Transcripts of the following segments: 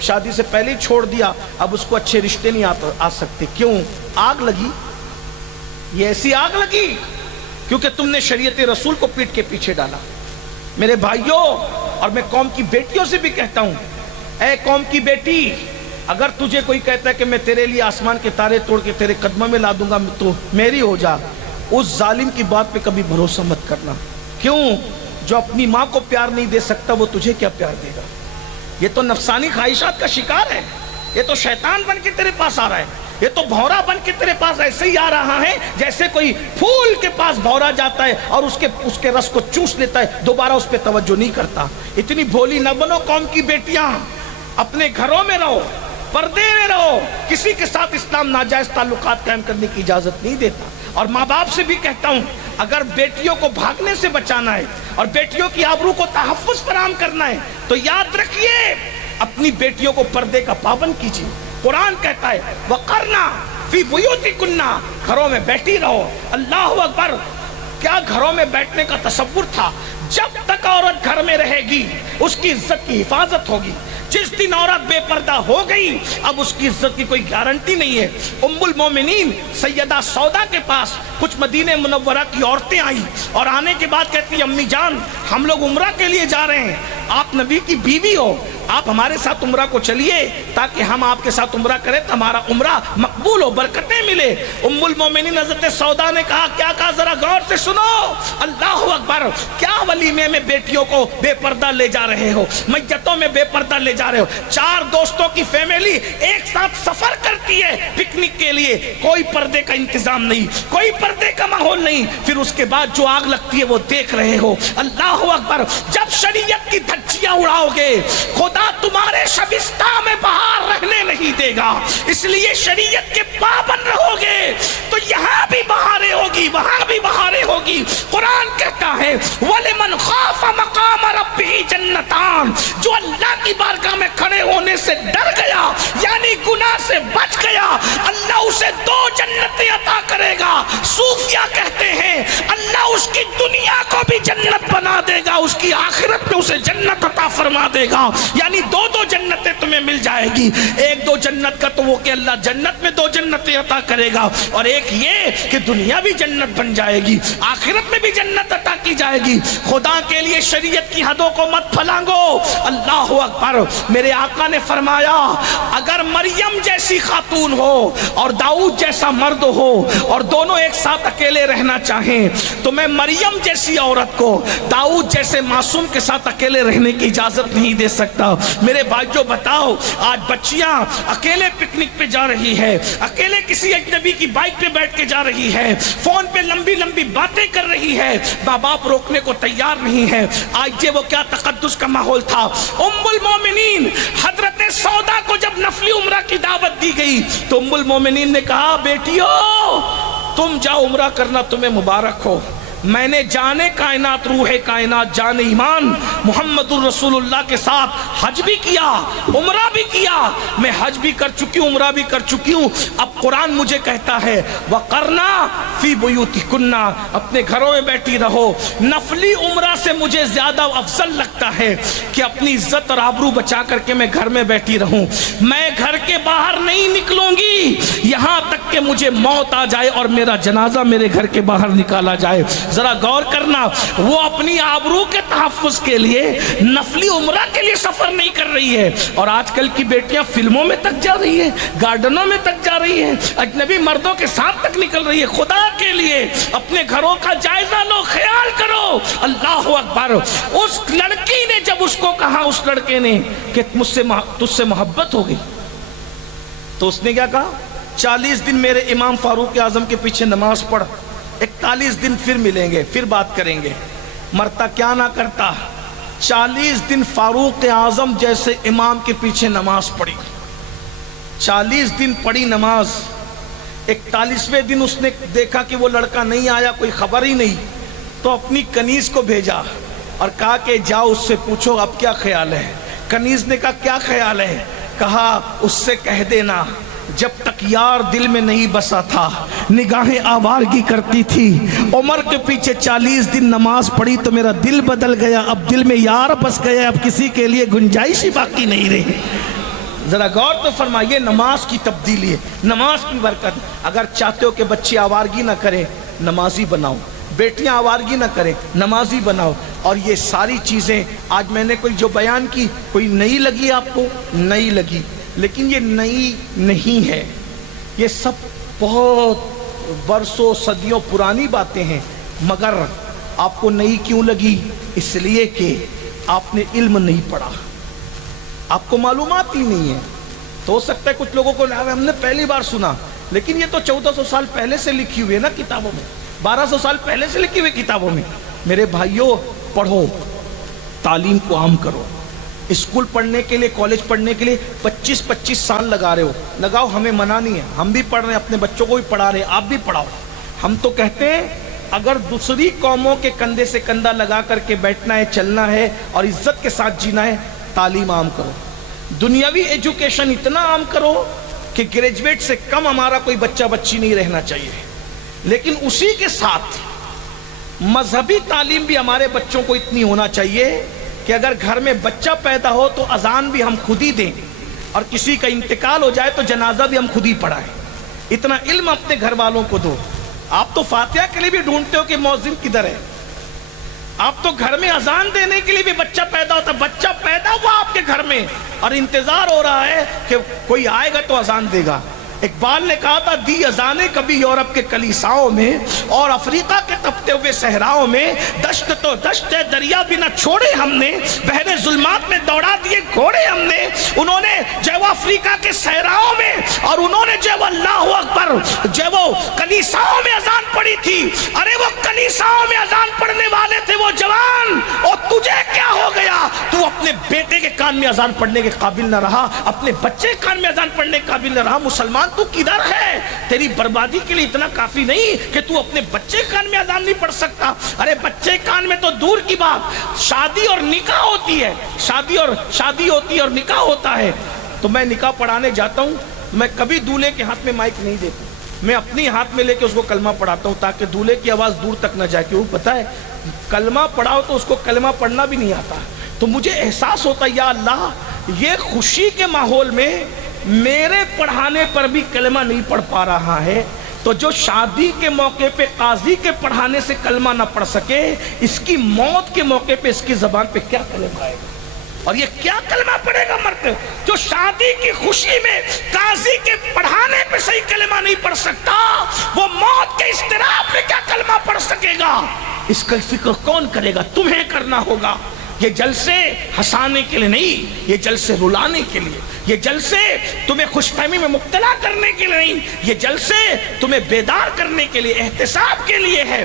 شادی سے پہلے ہی چھوڑ دیا، اب اس کو اچھے رشتے نہیں آ سکتے. کیوں؟ آگ لگی. یہ ایسی آگ لگی کیونکہ تم نے شریعت رسول کو پیٹ کے پیچھے ڈالا. میرے بھائیوں، اور میں قوم کی بیٹیوں سے بھی کہتا ہوں، اے قوم کی بیٹی، اگر تجھے کوئی کہتا ہے کہ میں تیرے لیے آسمان کے تارے توڑ کے تیرے قدموں میں لا دوں گا تو میری ہو جا، اس ظالم کی بات پہ کبھی بھروسہ مت کرنا. کیوں؟ جو اپنی ماں کو پیار نہیں دے سکتا وہ تجھے کیا پیار دے گا؟ یہ تو نفسانی خواہشات کا شکار ہے. یہ تو شیطان بن کے تیرے پاس آ رہا ہے. یہ تو بھورا بن کے تیرے پاس ایسے ہی آ رہا ہے جیسے کوئی پھول کے پاس بھورا جاتا ہے اور اس کے رس کو چوس لیتا ہے، دوبارہ اس پہ توجہ نہیں کرتا. اتنی بھولی نہ بنو قوم کی بیٹیاں. اپنے گھروں میں رہو، پردے میں رہو. کسی کے ساتھ اسلام ناجائز تعلقات قائم کرنے کی اجازت نہیں دیتا. اور ماں باپ سے بھی کہتا ہوں، اگر بیٹیوں کو بھاگنے سے بچانا ہے اور بیٹیوں کی آبرو کو تحفظ فراہم کرنا ہے تو یاد رکھیے اپنی بیٹیوں کو پردے کا پابند کیجیے. قرآن کہتا ہے وَقَرْنَا فِي بُيُوتِكُنَّ، گھروں میں بیٹھی رہو. اللہ اکبر! کیا گھروں میں بیٹھنے کا تصور تھا؟ جب تک عورت گھر میں رہے گی اس کی عزت کی حفاظت ہوگی. جس دن عورت بے پردہ ہو گئی اب اس کی عزت کی کوئی گارنٹی نہیں ہے. ام المومنین سیدہ سودا کے پاس کچھ مدینہ منورہ کی عورتیں آئیں اور آنے کے بعد کہتی امی جان ہم لوگ عمرہ کے لیے جا رہے ہیں، آپ نبی کی بیوی ہو، آپ ہمارے ساتھ عمرہ کو چلیے تاکہ ہم آپ کے ساتھ عمرہ کریں تو ہمارا عمرہ مقبول ہو، برکتیں ملے. ام المومنین حضرت سودا نے کہا کیا کہا؟ ذرا غور سے سنو. اللہ اکبر! کیا ولیمے میں بیٹیوں کو بے پردہ لے جا رہے ہو، میتوں میں بے پردہ لے جا رہے ہو. 4 دوستوں کی فیملی ایک ساتھ سفر کرتی ہے پکنک کے لیے، کوئی پردے کا انتظام نہیں، کوئی پردے کا ماحول نہیں. پھر اس کے بعد جو آگ لگتی ہے وہ دیکھ رہے ہو. اللہ اکبر! جب شریعت کی دھجیاں اڑاؤ گے خدا تمہارے شبستان میں بہار رہنے نہیں دے گا. اس لیے شریعت کے پابند رہو گے تو یہاں بھی بہاریں ہوگی، وہاں بھی بہاریں ہوگی. قرآن کہتا ہے وَلِمَنْ خَافَ مَقَامَ رَبِّهِ جَنَّتَانِ، جو اللہ کی بارگاہ میں کھڑے ہونے سے ڈر گیا یعنی گناہ سے بچ گیا، اللہ اسے 2 جنتیں عطا کرے گا. صوفیہ کہتے ہیں اللہ اس کی دنیا کو بھی جنت بنا دے گا، اس کی آخرت میں اسے جنت عطا فرما دے گا. یعنی 2 جنتیں تمہیں مل جائے گی. ایک 2 جنت کا تو وہ کہ اللہ جنت میں 2 جنتیں عطا کرے گا، اور ایک یہ کہ دنیا بھی جنت بن جائے گی، آخرت میں بھی جنت عطا کی جائے گی. خدا کے لیے شریعت کی حدوں کو مت پھلانگو. اللہ اکبر! میرے آقا نے فرمایا اگر مریم جیسی خاتون ہو اور داؤد جیسا مرد ہو اور دونوں ایک ساتھ اکیلے رہنا چاہیں تو میں مریم جیسی عورت کو داؤد جیسے معصوم کے ساتھ اکیلے رہنے کی اجازت نہیں دے سکتا. میرے بھائیو بتاؤ، آج بچیاں اکیلے پکنک پہ جا رہی ہے، اکیلے کسی اجنبی کی بائک پہ بیٹھ کے جا رہی ہے، فون پہ لمبی لمبی باتیں کر رہی ہے، ماں باپ روکنے کو تیار نہیں ہے. آج یہ وہ کیا تقدس کا ماحول تھا. ام المومنین حضرت سودا کو جب نفلی عمرہ کی دعوت دی گئی تو ام المومنین نے کہا بیٹیو تم جاؤ عمرہ کرنا، تمہیں مبارک ہو. میں نے جانے کائنات روح کائنات جان ایمان محمد الرسول اللہ کے ساتھ حج بھی کیا، عمرہ بھی کیا. میں حج بھی کر چکی ہوں، عمرہ بھی کر چکی ہوں. اب قرآن مجھے کہتا ہے وَقَرْنَا فِي بُيُوتِكُنَّ، اپنے گھروں میں بیٹھی رہو. نفلی عمرہ سے مجھے زیادہ افضل لگتا ہے کہ اپنی عزت اور آبرو بچا کر کے میں گھر میں بیٹھی رہوں. میں گھر کے باہر نہیں نکلوں گی یہاں تک کہ مجھے موت آ جائے اور میرا جنازہ میرے گھر کے باہر نکالا جائے. ذرا غور کرنا، وہ اپنی آبرو کے تحفظ کے لیے نفلی عمرہ کے لیے سفر نہیں کر رہی ہے. اور آج کل کی بیٹیاں فلموں میں تک جا رہی ہیں، گارڈنوں میں تک جا رہی ہیں، اجنبی مردوں کے ساتھ تک نکل رہی ہے. خدا کے لیے اپنے گھروں کا جائزہ لو، خیال کرو. اللہ اکبر! اس لڑکی نے جب اس کو کہا، اس لڑکے نے کہ تجھ سے محبت ہو گئی تو اس نے کیا کہا؟ 40 دن میرے امام فاروق اعظم کے پیچھے نماز پڑھ، 41 دن پھر ملیں گے، پھر بات کریں گے. مرتا کیا نہ کرتا، 40 دن فاروق اعظم جیسے امام کے پیچھے نماز پڑھی، 40 دن پڑھی نماز. 41ویں دن اس نے دیکھا کہ وہ لڑکا نہیں آیا، کوئی خبر ہی نہیں، تو اپنی کنیز کو بھیجا اور کہا کہ جاؤ اس سے پوچھو اب کیا خیال ہے. کنیز نے کہا کیا خیال ہے؟ کہا اس سے کہہ دینا جب تک یار دل میں نہیں بسا تھا نگاہیں آوارگی کرتی تھی، عمر کے پیچھے 40 دن نماز پڑھی تو میرا دل بدل گیا، اب دل میں یار بس گیا، اب کسی کے لیے گنجائش ہی باقی نہیں رہی. ذرا غور تو فرمائیے، نماز کی تبدیلی ہے، نماز کی برکت۔ اگر چاہتے ہو کہ بچے آوارگی نہ کریں، نمازی بناؤ، بیٹیاں آوارگی نہ کریں، نمازی بناؤ۔ اور یہ ساری چیزیں آج میں نے کوئی جو بیان کی، کوئی نئی لگی آپ کو؟ نئی لگی، لیکن یہ نئی نہیں ہے، یہ سب بہت برسوں صدیوں پرانی باتیں ہیں۔ مگر آپ کو نئی کیوں لگی؟ اس لیے کہ آپ نے علم نہیں پڑھا، آپ کو معلومات ہی نہیں ہے۔ تو ہو سکتا ہے کچھ لوگوں کو ہم نے پہلی بار سنا، لیکن یہ تو 1400 سال پہلے سے لکھی ہوئی ہے نا کتابوں میں، 1200 سال پہلے سے لکھی ہوئی کتابوں میں۔ میرے بھائیوں، پڑھو، تعلیم کو عام کرو۔ اسکول پڑھنے کے لیے، کالج پڑھنے کے لیے 25 سال لگا رہے ہو، لگاؤ، ہمیں منع نہیں ہے، ہم بھی پڑھ رہے ہیں، اپنے بچوں کو بھی پڑھا رہے ہیں، آپ بھی پڑھاؤ۔ ہم تو کہتے ہیں اگر دوسری قوموں کے کندھے سے کندھا لگا کر کے بیٹھنا ہے، چلنا ہے اور عزت کے ساتھ جینا ہے، تعلیم عام کرو، دنیاوی ایجوکیشن اتنا عام کرو کہ گریجویٹ سے کم ہمارا کوئی بچہ بچی نہیں رہنا چاہیے۔ لیکن اسی کے ساتھ مذہبی تعلیم بھی ہمارے بچوں کو اتنی ہونا چاہیے کہ اگر گھر میں بچہ پیدا ہو تو اذان بھی ہم خود ہی دیں، اور کسی کا انتقال ہو جائے تو جنازہ بھی ہم خود ہی پڑھائیں۔ اتنا علم اپنے گھر والوں کو دو۔ آپ تو فاتحہ کے لیے بھی ڈھونڈتے ہو کہ مؤذن کدھر ہے، آپ تو گھر میں اذان دینے کے لیے بھی بچہ پیدا ہوتا، بچہ پیدا ہوا آپ کے گھر میں اور انتظار ہو رہا ہے کہ کوئی آئے گا تو اذان دے گا۔ اقبال نے کہا تھا، دی اذانیں کبھی یورپ کے کلیساؤں میں اور افریقہ کے تپتے ہوئے صحراؤں میں، دشت تو دشت ہے، دریا بھی نہ چھوڑے ہم نے، بحر ظلمات میں دوڑا دیے گھوڑے ہم نے۔ انہوں نے جو وہ افریقہ کے صحراؤں میں، اور انہوں نے جو وہ اللہ اکبر جو وہ کلیساؤں میں اذان پڑھی تھی، ارے وہ کلیساؤں میں اذان پڑھنے والے تھے وہ جوان، اور تجھے کیا ہو گیا؟ تو اپنے بیٹے کے کان میں اذان پڑھنے کے قابل نہ رہا، اپنے بچے کے کان میں اذان پڑھنے کے قابل نہ رہا۔ مسلمان تو کدھر ہے؟ تیری بربادی کے لیے اتنا کافی نہیں کہ تو اپنے بچے کان میں اذان نہیں پڑھ سکتا۔ ارے بچے کان میں تو دور کی بات، شادی اور نکاح ہوتی ہے، شادی ہوتی ہے اور نکاح ہوتا ہے۔ تو میں نکاح پڑھانے جاتا ہوں، میں کبھی دولہے کے ہاتھ میں مائک نہیں دیتا، میں اپنی ہاتھ میں لے کے اس کو کلمہ پڑھاتا ہوں تاکہ دولہے کی آواز دور تک نہ جائے۔ کیوں پتہ ہے؟ کلمہ پڑھاؤ تو اس کو کلمہ پڑھنا بھی نہیں آتا، تو مجھے احساس ہوتا ہے یا اللہ، یہ خوشی کے ماحول میں میرے پڑھانے پر بھی کلمہ نہیں پڑھ پا رہا ہے، تو جو شادی کے موقع پہ قاضی کے پڑھانے سے کلمہ نہ پڑھ سکے، اس کی موت کے موقع پہ اس کی زبان پہ کیا کلمہ آئے گا؟ اور یہ کیا کلمہ پڑھے گا مرتے؟ جو شادی کی خوشی میں قاضی کے پڑھانے پہ صحیح کلمہ نہیں پڑھ سکتا، وہ موت کے اضطراب میں کیا کلمہ پڑھ سکے گا؟ اس کا فکر کون کرے گا؟ تمہیں کرنا ہوگا۔ یہ جلسے ہنسانے کے لیے نہیں، یہ جلسے رلانے کے لیے، یہ جلسے تمہیں خوش فہمی میں مبتلا کرنے کے لیے نہیں، یہ جلسے تمہیں بیدار کرنے کے لیے، احتساب کے لیے ہے۔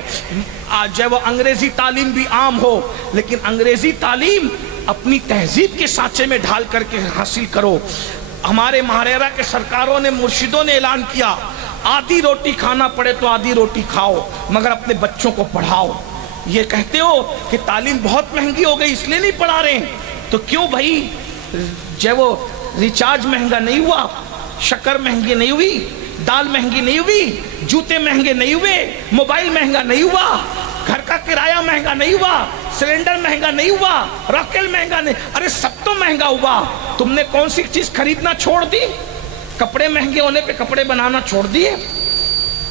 آج وہ انگریزی تعلیم بھی عام ہو، لیکن انگریزی تعلیم اپنی تہذیب کے سانچے میں ڈھال کر کے حاصل کرو۔ ہمارے مہاریرا کے سرکاروں نے، مرشدوں نے اعلان کیا، آدھی روٹی کھانا پڑے تو آدھی روٹی کھاؤ، مگر اپنے بچوں کو پڑھاؤ۔ یہ کہتے ہو کہ تعلیم بہت مہنگی ہو گئی اس لیے نہیں پڑھا رہے ہیں، تو کیوں بھائی؟ جو وہ ریچارج مہنگا نہیں ہوا، شکر مہنگی نہیں ہوئی، دال مہنگی نہیں ہوئی، جوتے مہنگے نہیں ہوئے، موبائل مہنگا نہیں ہوا، گھر کا کرایہ مہنگا نہیں ہوا، سلنڈر مہنگا نہیں ہوا، راکل مہنگا نہیں، ارے سب تو مہنگا ہوا۔ تم نے کون سی چیز خریدنا چھوڑ دی؟ کپڑے مہنگے ہونے پہ کپڑے بنانا چھوڑ دیے،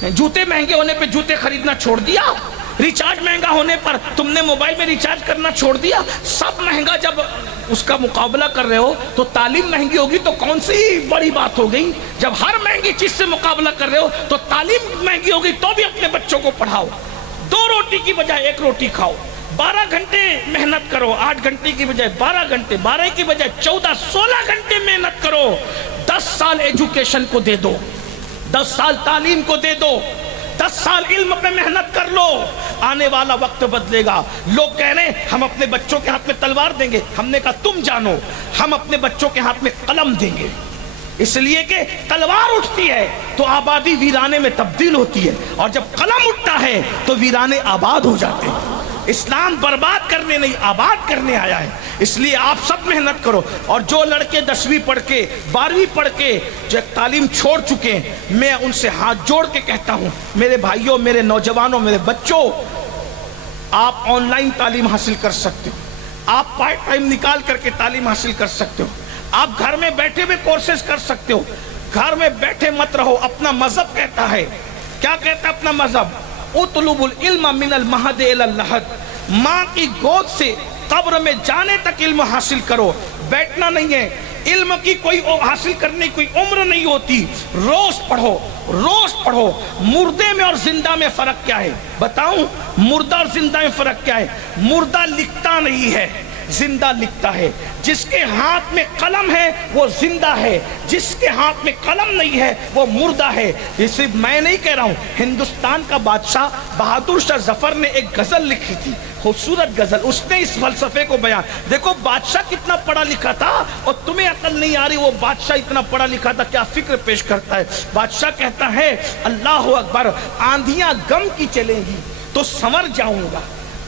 جوتے مہنگے ہونے پہ جوتے خریدنا چھوڑ دیا، ریچارج مہنگا ہونے پر تم نے موبائل میں ریچارج کرنا چھوڑ دیا۔ سب مہنگا جب اس کا مقابلہ کر رہے ہو تو تعلیم مہنگی ہوگی تو کون سی بڑی بات ہو گئی؟ جب ہر مہنگی چیز سے مقابلہ کر رہے ہو تو تعلیم مہنگی ہوگی تو بھی اپنے بچوں کو پڑھاؤ۔ 2 روٹی کی بجائے 1 روٹی کھاؤ، 12 گھنٹے محنت کرو، 8 گھنٹے کی بجائے 12 گھنٹے، 12 کی بجائے 14 16 گھنٹے محنت کرو۔ 10 سال ایجوکیشن کو دے دو، 10 سال تعلیم کو دے دو، 10 سال علم پہ محنت کر لو، آنے والا وقت بدلے گا۔ لوگ کہہ رہے ہیں ہم اپنے بچوں کے ہاتھ میں تلوار دیں گے، ہم نے کہا تم جانو، ہم اپنے بچوں کے ہاتھ میں قلم دیں گے، اس لیے کہ تلوار اٹھتی ہے تو آبادی ویرانے میں تبدیل ہوتی ہے، اور جب قلم اٹھتا ہے تو ویرانے آباد ہو جاتے ہیں۔ اسلام برباد کرنے نہیں، آباد کرنے آیا ہے، اس لیے آپ سب محنت کرو۔ اور جو لڑکے 10ویں پڑھ کے 12ویں پڑھ کے جو تعلیم چھوڑ چکے ہیں، میں ان سے ہاتھ جوڑ کے کہتا ہوں، میرے بھائیوں، میرے نوجوانوں، میرے بچوں، آپ آن لائن تعلیم حاصل کر سکتے ہو، آپ پارٹ ٹائم نکال کر کے تعلیم حاصل کر سکتے ہو، آپ گھر میں بیٹھے ہوئے کورسز کر سکتے ہو، گھر میں بیٹھے مت رہو. اپنا مذہب کہتا ہے، کیا کہتا ہے اپنا مذہب؟ اطلب العلم من المہد الی اللحد، ماں کی گود سے قبر میں جانے تک علم حاصل کرو. بیٹھنا نہیں ہے. علم کی کوئی حاصل کرنے کی کوئی عمر نہیں ہوتی. روز پڑھو، روز پڑھو. مردے میں اور زندہ میں فرق کیا ہے بتاؤں؟ مردہ اور زندہ میں فرق کیا ہے؟ مردہ لکھتا نہیں ہے، زندہ لکھتا ہے. جس کے ہاتھ میں قلم ہے وہ زندہ ہے، جس کے ہاتھ میں قلم نہیں ہے وہ مردہ ہے. یہ صرف میں نہیں کہہ رہا ہوں، ہندوستان کا بادشاہ بہادر شاہ ظفر نے ایک غزل لکھی تھی، خوبصورت غزل. اس نے اس فلسفے کو بیان، دیکھو بادشاہ کتنا پڑھا لکھا تھا اور تمہیں عقل نہیں آ رہی. وہ بادشاہ اتنا پڑھا لکھا تھا، کیا فکر پیش کرتا ہے. بادشاہ کہتا ہے اللہ اکبر، آندھیاں غم کی چلیں گی تو سنور جاؤں گا،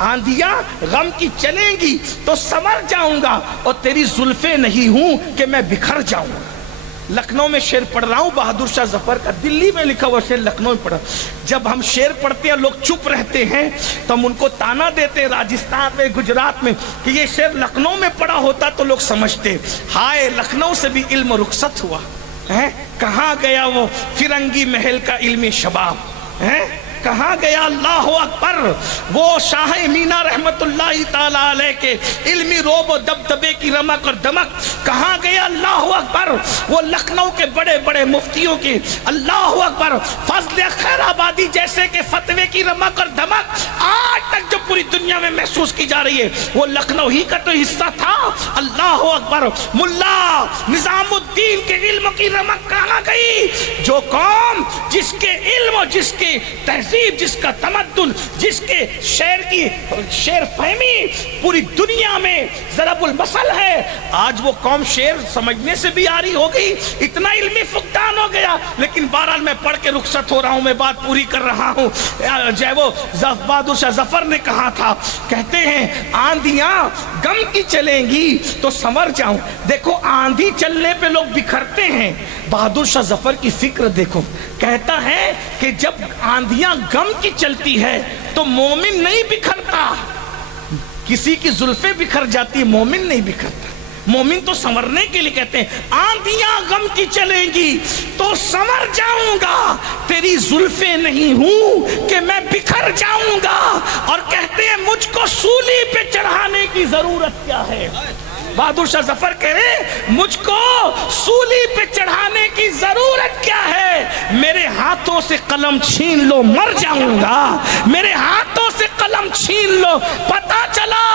آندھیاں غم کی چلیں گی تو سنور جاؤں گا، اور تیری زلفیں نہیں ہوں کہ میں بکھر جاؤں گا. لکھنؤ میں شعر پڑھ رہا ہوں بہادر شاہ ظفر کا، دلی میں لکھا ہوا شعر لکھنؤ میں پڑھا. جب ہم شعر پڑھتے ہیں لوگ چپ رہتے ہیں تو ہم ان کو تانا دیتے ہیں راجستھان میں، گجرات میں، کہ یہ شعر لکھنؤ میں پڑھا ہوتا تو لوگ سمجھتے. ہائے لکھنؤ سے بھی علم رخصت ہوا ہے، کہاں گیا وہ فرنگی محل کا علمی شباب ہے، کہاں گیا اللہ اکبر وہ شاہ مینا رحمت اللہ تعالی علیہ کے علمی روب و دبدبے کی رمق اور دمک، کہاں گیا اللہ اکبر وہ لکھنؤ کے بڑے بڑے مفتیوں کی اللہ اکبر فضل خیر آبادی جیسے کہ فتوے کی رمق اور دمک آج تک جو پوری دنیا میں محسوس کی جا رہی ہے وہ لکھنؤ ہی کا تو حصہ تھا. اللہ اکبر ملا نظام الدین کے علم کی رمق کہاں گئی؟ جو قوم جس کے علم، جس کے تہذیب، جس کا تمدن، جس کے شعر فہمی پوری دنیا میں ضرب المثل ہے، آج وہ قوم شعر سمجھنے سے بھی آری ہو گئی، اتنا علمی فقدان ہو گیا. لیکن بہرحال میں پڑھ کے رخصت ہو رہا ہوں، میں بات پوری کر رہا ہوں. جو ہے وہ بہادر شاہ ظفر نے کہا تھا، کہتے ہیں آندھیاں غم کی چلیں گی تو سنور جاؤں. دیکھو آندھی چلنے پہ لوگ بکھرتے ہیں، بہادر شاہ ظفر کی فکر دیکھو. کہتا ہے کہ جب آندھیاں غم کی چلتی ہے تو مومن نہیں بکھرتا. کسی کی زلفیں بکھر جاتی ہے، مومن نہیں بکھرتا. مومن تو سنورنے کے لیے کہتے ہیں آندھیاں غم کی چلیں گی تو سنور جاؤں گا، تیری زلفیں نہیں ہوں کہ میں بکھر جاؤں گا. اور کہتے ہیں مجھ کو سولی پہ چڑھانے کی ضرورت کیا ہے. بہادر شاہ ظفر کہہ رہے مجھ کو سولی پہ چڑھانے کی ضرورت کیا ہے. میرے ہاتھوں سے قلم چھین لو مر جاؤں گا، میرے ہاتھوں سے قلم چھین لو. پتہ چلا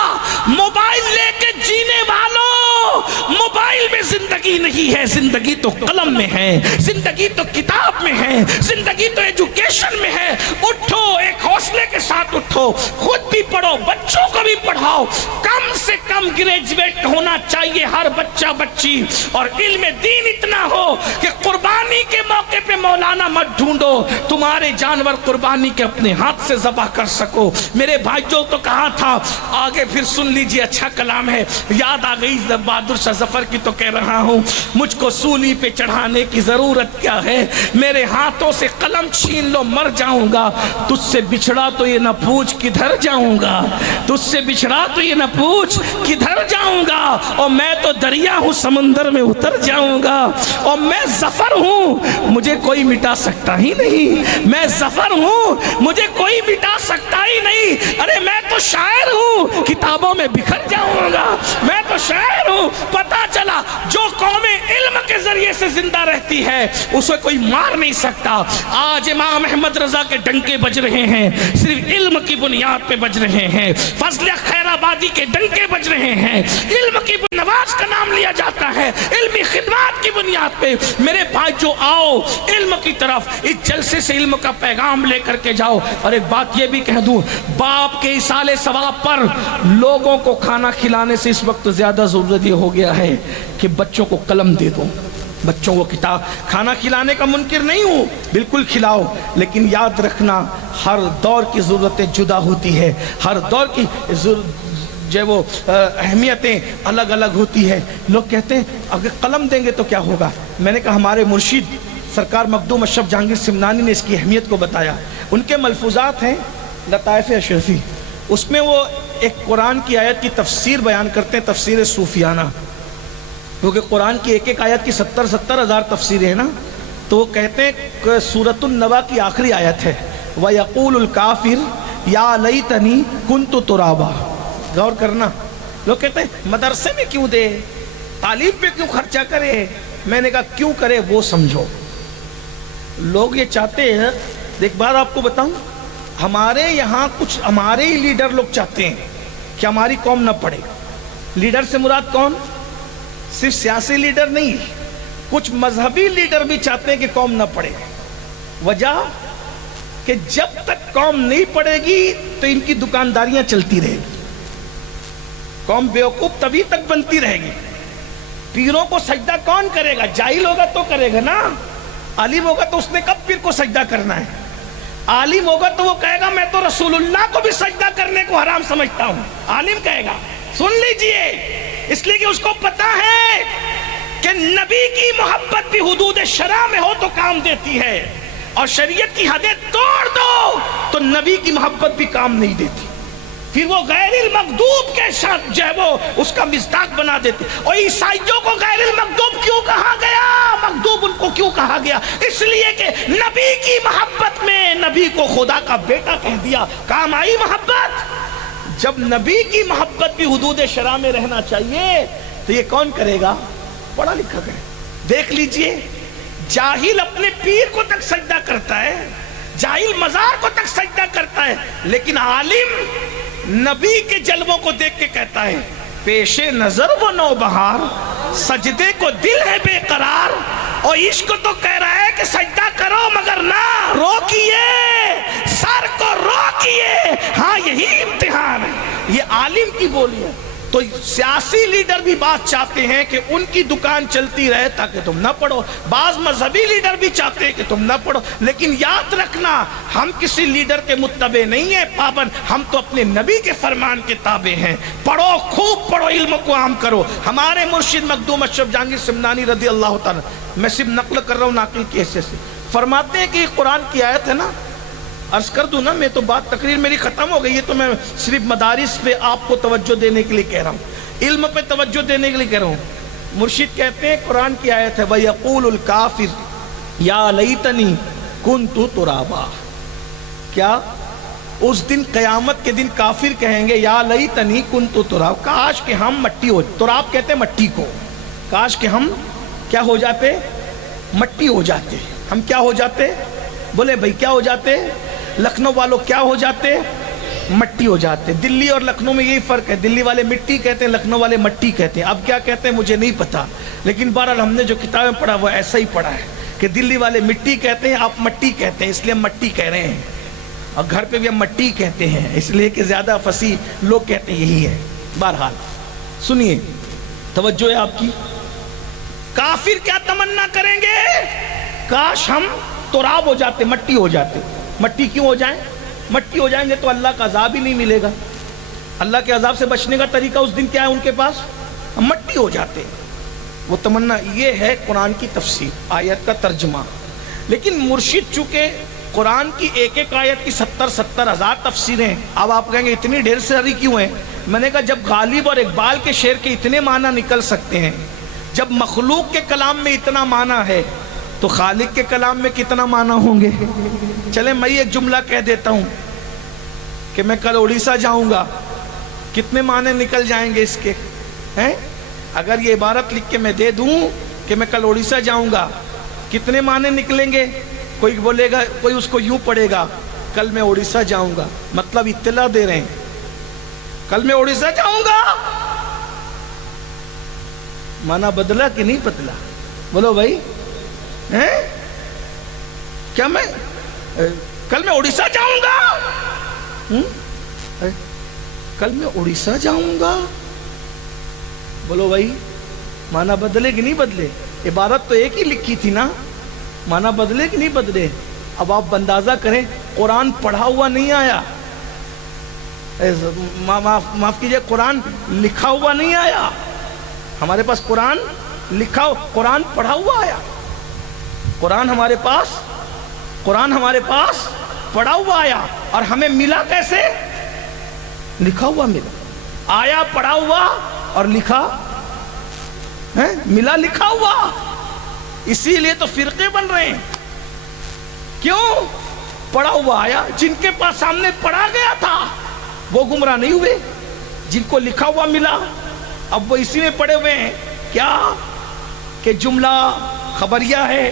موبائل لے کے جینے والوں، موبائل میں زندگی نہیں ہے، زندگی تو قلم میں ہے، زندگی تو کتاب میں ہے، زندگی تو ایجوکیشن میں ہے. اٹھو، ایک حوصلے کے ساتھ اٹھو، خود بھی پڑھو، بچوں کو بھی پڑھاؤ. کم سے کم گریجویٹ ہونا چاہیے ہر بچہ بچی، اور علم دین اتنا ہو کہ قربانی کے موقع پہ مولانا مت ڈھونڈو، تمہارے جانور قربانی کے اپنے ہاتھ سے ذبح کر سکو. میرے بھائیوں تو کہا تھا، آگے پھر سن لیجئے، اچھا کلام ہے، یاد آ گئی بہادر شاہ ظفر کی تو کہہ رہا ہوں. مجھ کو سولی پہ چڑھانے کی ضرورت کیا ہے، میرے ہاتھوں سے قلم چھین لو مر جاؤں گا. تجھ سے بچھڑا تو یہ نہ پوچھ کدھر جاؤں گا، تجھ سے بچھڑا تو یہ نہ پوچھ کدھر جاؤں گا. اور میں تو دریا ہوں سمندر میں اتر جاؤں گا، اور میں ظفر ہوں مجھے کوئی مٹا سکتا ہی نہیں. میں ظفر ہوں مجھے کوئی مٹا سکتا ہی نہیں. ارے میں تو شاعر ہوں کتابوں میں بکھر جاؤں گا، میں تو شاعر ہوں. پتہ چلا جو قومیں علم کے ذریعے سے زندہ رہتی ہے اسے کوئی مار نہیں سکتا. آج امام احمد رضا کے ڈنکے بج رہے ہیں، صرف علم کی بنیاد پہ بج رہے ہیں. فضل خیر آبادی کے ڈنکے بج رہے ہیں، علم کی نواز کا نام لیا جاتا ہے علمی خدمات کی بنیاد پہ. میرے بھائی جو آؤ علم کی طرف، اس جلسے سے علم کا پیغام لے کر کے جاؤ. اور ایک بات یہ بھی کہہ دوں، باپ کے اصالے ثواب پر لوگوں کو کھانا کھلانے سے اس وقت زیادہ ضرورت یہ ہو گیا ہے کہ بچوں کو قلم دے دو، بچوں کو کتاب. کھانا کھلانے کا منکر نہیں ہوں، بالکل کھلاؤ، لیکن یاد رکھنا ہر دور کی ضرورتیں جدا ہوتی ہے، ہر دور کی جو وہ اہمیتیں الگ الگ ہوتی ہے. لوگ کہتے ہیں اگر قلم دیں گے تو کیا ہوگا. میں نے کہا ہمارے مرشد سرکار مخدوم اشرف جہانگیر سمنانی نے اس کی اہمیت کو بتایا. ان کے ملفوظات ہیں لطائف اشرفی، اس میں وہ ایک قرآن کی آیت کی تفسیر بیان کرتے ہیں، تفسیر صوفیانہ. کیونکہ قرآن کی ایک ایک آیت کی 70 ہزار تفسیریں ہیں نا، تو وہ کہتے ہیں کہ سورۃ النبا کی آخری آیت ہے وَيَقُولُ الْكَافِرُ يَا لَيْتَنِي كُنْتُ تُرَابًا۔ غور کرنا، لوگ کہتے ہیں مدرسے میں کیوں دے، تعلیم پہ کیوں خرچہ کرے؟ میں نے کہا کیوں کرے وہ سمجھو۔ لوگ یہ چاہتے ہیں، ایک بات آپ کو بتاؤں، ہمارے یہاں کچھ ہمارے ہی لیڈر لوگ چاہتے ہیں کہ ہماری قوم نہ پڑھے۔ لیڈر سے مراد کون؟ صرف سیاسی لیڈر نہیں، کچھ مذہبی لیڈر بھی چاہتے ہیں کہ قوم نہ پڑھے۔ وجہ کہ جب تک قوم نہیں پڑھے گی تو ان کی دکانداریاں چلتی رہے گی، قوم بیوقوف تبھی تک بنتی رہے گی۔ پیروں کو سجدہ کون کرے گا؟ جاہل ہوگا تو کرے گا نا، عالم ہوگا تو اس نے کب پیر کو سجدہ کرنا ہے؟ عالم ہوگا تو وہ کہے گا میں تو رسول اللہ کو بھی سجدہ کرنے کو حرام سمجھتا ہوں، عالم کہے گا۔ سن لیجئے، اس لیے کہ اس کو پتا ہے کہ نبی کی محبت بھی حدود شرع میں ہو تو کام دیتی ہے، اور شریعت کی حدیں توڑ دو تو نبی کی محبت بھی کام نہیں دیتی۔ پھر وہ غیر المغضوب کے ساتھ جو ہے وہ اس کا مصداق بنا دیتے۔ اور عیسائیوں کو غیر المغضوب کیوں کہا گیا؟ مغضوب ان کو کیوں کہا گیا؟ اس لیے کہ نبی کی محبت میں نبی کو خدا کا بیٹا کہہ دیا۔ کام آئی محبت؟ جب نبی کی محبت بھی حدود شرع میں رہنا چاہیے تو یہ کون کرے گا؟ پڑھا لکھا کرے۔ دیکھ لیجئے، جاہل اپنے پیر کو تک سجدہ کرتا ہے، جاہل مزار کو تک سجدہ کرتا ہے، لیکن عالم نبی کے جلووں کو دیکھ کے کہتا ہے پیش نظر وہ نوبہار، سجدے کو دل ہے بے قرار، اور عشق تو کہہ رہا ہے کہ سجدہ کرو مگر نہ روکیے، سر کو روکیے، ہاں یہی امتحان ہے۔ یہ عالم کی بولی ہے۔ تو سیاسی لیڈر بھی بات چاہتے ہیں کہ ان کی دکان چلتی رہے تاکہ تم نہ پڑھو، بعض مذہبی لیڈر بھی چاہتے ہیں کہ تم نہ پڑھو، لیکن یاد رکھنا ہم کسی لیڈر کے متبع نہیں ہیں، پابند، ہم تو اپنے نبی کے فرمان کے تابع ہیں۔ پڑھو، خوب پڑھو، علم کو عام کرو۔ ہمارے مرشد مخدوم اشرف جہانگیر سمنانی رضی اللہ تعالیٰ، میں صرف نقل کر رہا ہوں ناقل کی حیثیت سے، فرماتے ہیں کہ یہ قرآن کی آیت ہے نا، عرض کر دوں نا، میں تو بات تقریر میری ختم ہو گئی ہے، تو میں صرف مدارس پہ آپ کو توجہ دینے کے لیے کہہ رہا ہوں، علم پہ توجہ دینے کے لیے کہہ رہا ہوں۔ مرشد کہتے ہیں قرآن کی آیت ہے وَيَقُولُ الْكَافِرُ يَا لَيْتَنِي كُنْتُ تُرَابًا۔ کیا اس دن قیامت کے دن کافر کہیں گے یا لیتنی کنت تراب، کاش کہ ہم مٹی ہو، تراب کہتے ہیں مٹی کو، کاش کہ ہم کیا ہو جاتے؟ مٹی ہو جاتے۔ ہم کیا ہو جاتے؟ بولے بھائی کیا ہو جاتے؟ لکھنؤ والوں کیا ہو جاتے؟ مٹی ہو جاتے۔ دلی اور لکھنؤ میں یہی فرق ہے، دلی والے مٹی کہتے ہیں، لکھنؤ والے مٹی کہتے ہیں۔ اب کیا کہتے ہیں مجھے نہیں پتا، لیکن بہرحال ہم نے جو کتابیں پڑھا وہ ایسا ہی پڑھا ہے کہ دلی والے مٹی کہتے ہیں، آپ مٹی کہتے ہیں، اس لیے ہم مٹی کہہ رہے ہیں، اور گھر پہ بھی ہم مٹی کہتے ہیں، اس لیے کہ زیادہ فصیح لوگ کہتے ہیں یہی ہے۔ بہرحال سنیے، توجہ ہے آپ کی۔ کافر کیا تمنا کریں گے؟ کاش ہم تراب ہو جاتے، مٹی ہو جاتے۔ مٹی کیوں ہو جائیں؟ مٹی ہو جائیں گے تو اللہ کا عذاب ہی نہیں ملے گا۔ اللہ کے عذاب سے بچنے کا طریقہ اس دن کیا ہے ان کے پاس؟ ہم مٹی ہو جاتے۔ وہ تمنا، یہ ہے قرآن کی تفسیر، آیت کا ترجمہ۔ لیکن مرشد چونکہ قرآن کی ایک ایک آیت کی 70 ہزار تفسیریں، اب آپ کہیں گے اتنی ڈھیر ساری کیوں ہیں؟ میں نے کہا جب غالب اور اقبال کے شعر کے اتنے معنی نکل سکتے ہیں، جب مخلوق کے کلام میں اتنا معنی ہے تو خالق کے کلام میں کتنا معنی ہوں گے؟ چلیں میں ایک جملہ کہہ دیتا ہوں کہ میں کل اڑیسہ جاؤں گا، کتنے معنی نکل جائیں گے اس کے ہیں؟ اگر یہ عبارت لکھ کے میں دے دوں کہ میں کل اڑیسہ جاؤں گا، کتنے معنی نکلیں گے؟ کوئی بولے گا، کوئی اس کو یوں پڑھے گا کل میں اڑیسہ جاؤں گا، مطلب اطلاع دے رہے ہیں کل میں اڑیسہ جاؤں گا، معنی بدلا کہ نہیں بدلا؟ بولو بھائی، کیا میں کل میں اڑیسہ جاؤں گا؟ کل میں اڑیسہ جاؤں گا، بولو بھائی معنی بدلے کہ نہیں بدلے؟ عبارت تو ایک ہی لکھی تھی نا، معنی بدلے کہ نہیں بدلے؟ اب آپ اندازہ کریں، قرآن پڑھا ہوا نہیں آیا، معاف کیجئے، قرآن لکھا ہوا نہیں آیا، ہمارے پاس قرآن لکھا ہو، قرآن پڑھا ہوا آیا، قرآن ہمارے پاس پڑھا ہوا آیا، اور ہمیں ملا کیسے؟ لکھا ہوا ملا، آیا پڑھا ہوا اور لکھا ملا لکھا ہوا. اسی لیے تو فرقے بن رہے ہیں. کیوں؟ پڑھا ہوا آیا. جن کے پاس سامنے پڑھا گیا تھا وہ گمراہ نہیں ہوئے، جن کو لکھا ہوا ملا اب وہ اسی میں پڑے ہوئے ہیں. کیا کہ جملہ خبریہ ہے،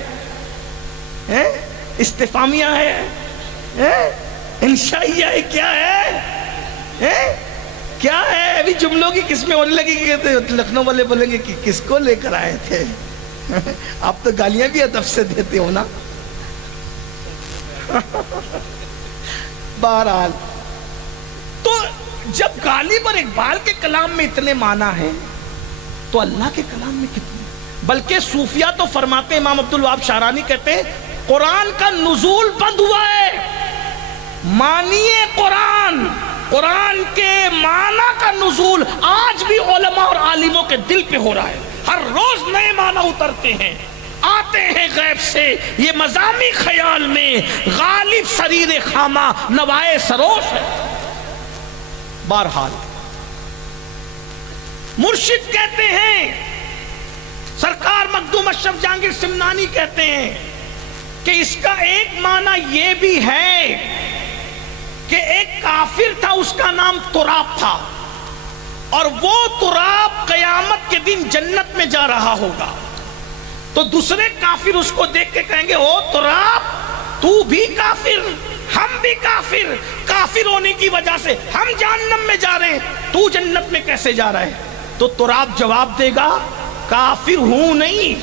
استفہامیہ ہے، انشائیہ ہے، کیا ہے، کیا ہے. ابھی جملوں کی قسمیں ہونے لگی کہ لکھنؤ والے بولیں گے کہ کس کو لے کر آئے تھے. آپ تو گالیاں بھی ادب سے دیتے ہو نا. بہرحال تو جب غالب اور اقبال کے کلام میں اتنے معنی ہیں تو اللہ کے کلام میں کتنے. بلکہ صوفیہ تو فرماتے ہیں، امام عبدالوہاب شعرانی کہتے ہیں قرآن کا نزول بند ہوا ہے. معنی قرآن، قرآن کے معنی کا نزول آج بھی علماء اور عالموں کے دل پہ ہو رہا ہے. ہر روز نئے معنی اترتے ہیں، آتے ہیں غیب سے. یہ مضامی خیال میں غالب سریر خامہ نوائے سروش ہے. بہرحال مرشد کہتے ہیں، سرکار مخدوم اشرف جہانگیر سمنانی کہتے ہیں کہ اس کا ایک معنی یہ بھی ہے کہ ایک کافر تھا، اس کا نام تراب تھا، اور وہ تراب قیامت کے دن جنت میں جا رہا ہوگا. تو دوسرے کافر اس کو دیکھ کے کہیں گے او تراب تو بھی کافر، ہم بھی کافر، کافر ہونے کی وجہ سے ہم جہنم میں جا رہے ہیں، تو جنت میں کیسے جا رہا ہے؟ تو تراب جواب دے گا کافر ہوں نہیں،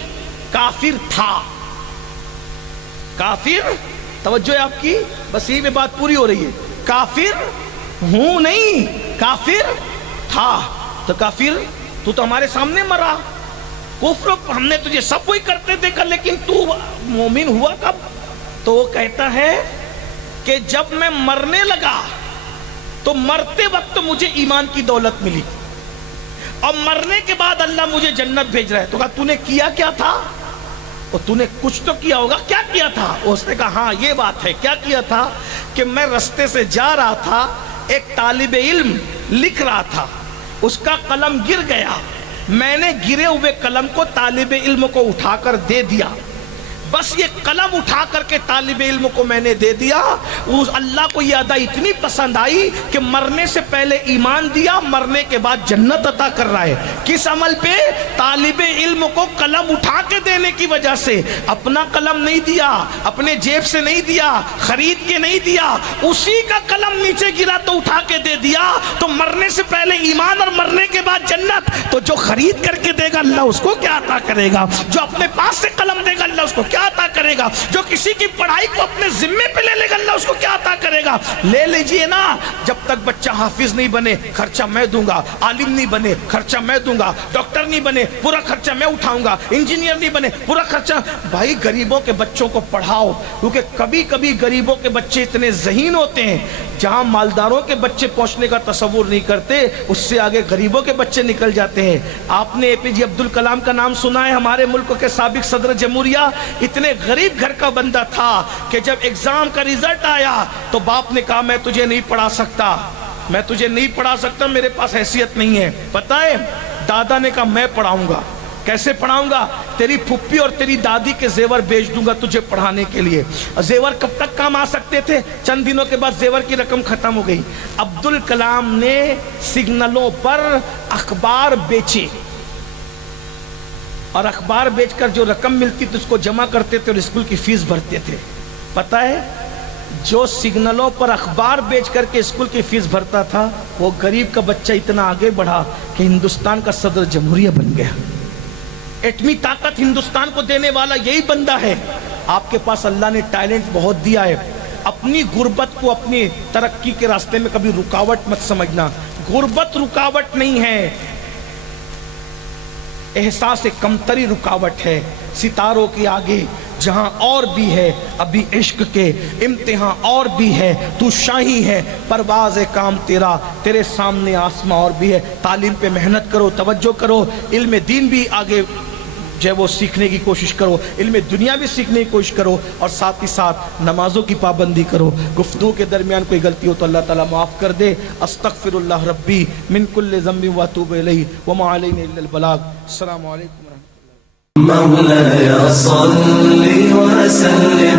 کافر تھا. کافر، توجہ ہے آپ کی، بس یہ بات پوری ہو رہی ہے. کافر ہوں نہیں، کافر تھا. تو کافر تو ہمارے سامنے مرا. کفر ہم نے تجھے سب وہی کرتے دیکھا، لیکن تو مومن ہوا کب؟ تو وہ کہتا ہے کہ جب میں مرنے لگا تو مرتے وقت مجھے ایمان کی دولت ملی، اور مرنے کے بعد اللہ مجھے جنت بھیج رہا ہے. تو کہا تو نے کیا کیا تھا؟ اور تو نے کچھ تو کیا ہوگا. کیا کیا تھا؟ اس نے کہا ہاں یہ بات ہے. کیا کیا تھا؟ کہ میں رستے سے جا رہا تھا، ایک طالب علم لکھ رہا تھا، اس کا قلم گر گیا، میں نے گرے ہوئے قلم کو طالب علم کو اٹھا کر دے دیا. بس یہ قلم اٹھا کر کے طالب علم کو میں نے دے دیا. اس اللہ کو یہ ادا اتنی پسند آئی کہ مرنے سے پہلے ایمان دیا، مرنے کے بعد جنت عطا کر رہا ہے. کس عمل پہ؟ طالب علم کو قلم اٹھا کے دینے کی وجہ سے. اپنا قلم نہیں دیا، اپنے جیب سے نہیں دیا، خرید کے نہیں دیا، اسی کا قلم نیچے گرا تو اٹھا کے دے دیا. تو مرنے سے پہلے ایمان اور مرنے کے بعد جنت. تو جو خرید کر کے دے گا اللہ اس کو کیا عطا کرے گا؟ جو اپنے پاس سے قلم دے گا اللہ اس کو کیا عطا کرے گا؟ جو کسی کی پڑھائی کو اپنے ذمے پہ لے لے گا اللہ اس کو کیا عطا کرے گا؟ لے لیجئے نا. جب تک بچہ حافظ نہیں بنے خرچہ میں دوں گا، عالم نہیں بنے خرچہ میں دوں گا، ڈاکٹر نہیں بنے پورا خرچہ میں اٹھاؤں گا، انجینئر نہیں بنے پورا خرچہ. بھائی غریبوں کے بچوں کو پڑھاؤ، کیونکہ کبھی کبھی غریبوں کے بچے اتنے ذہین ہوتے ہیں جہاں مالداروں کے بچے پہنچنے کا تصور نہیں کرتے، اس سے آگے غریبوں کے بچے نکل جاتے ہیں. آپ نے اے پی جے عبد الکلام کا نام سنا ہے، ہمارے ملک کے سابق صدر جمہوریہ. اتنے غریب گھر کا بندہ تھا کہ جب ایگزام کا رزلٹ آیا تو باپ نے کہا میں تجھے نہیں پڑھا سکتا، میں تجھے نہیں پڑھا سکتا، میرے پاس حیثیت نہیں ہے. پتہ ہے دادا نے کہا میں پڑھاؤں گا. کیسے پڑھاؤں گا؟ تیری پھپھی اور تیری دادی کے زیور بیچ دوں گا تجھے پڑھانے کے لیے. زیور کب تک کام آ سکتے تھے؟ چند دنوں کے بعد زیور کی رقم ختم ہو گئی. عبد الکلام نے سگنلوں پر اخبار بیچے، اور اخبار بیچ کر جو رقم ملتی تھی اس کو جمع کرتے تھے اور اسکول کی فیس بھرتے تھے. پتہ ہے جو سگنلوں پر اخبار بیچ کر کے اسکول کی فیس بھرتا تھا وہ غریب کا بچہ اتنا آگے بڑھا کہ ہندوستان کا صدر جمہوریہ بن گیا. ایٹمی طاقت ہندوستان کو دینے والا یہی بندہ ہے. آپ کے پاس اللہ نے ٹیلنٹ بہت دیا ہے. اپنی غربت کو اپنی ترقی کے راستے میں کبھی رکاوٹ مت سمجھنا. غربت رکاوٹ نہیں ہے، احساس کمتری رکاوٹ ہے. ستاروں کے آگے جہاں اور بھی ہے ابھی عشق کے امتحان اور بھی ہے، تو شاہی ہے پرواز کام تیرا، تیرے سامنے آسماں اور بھی ہے. تعلیم پہ محنت کرو، توجہ کرو، علم دین بھی آگے جو ہے وہ سیکھنے کی کوشش کرو، علم دنیا بھی سیکھنے کی کوشش کرو، اور ساتھ ہی ساتھ نمازوں کی پابندی کرو. گفتگو کے درمیان کوئی غلطی ہو تو اللہ تعالیٰ معاف کر دے. استغفر اللہ ربی من کل ذنب واتوب الیہ وما علینا الا البلاغ. السلام علیکم. مولاي صل وسلم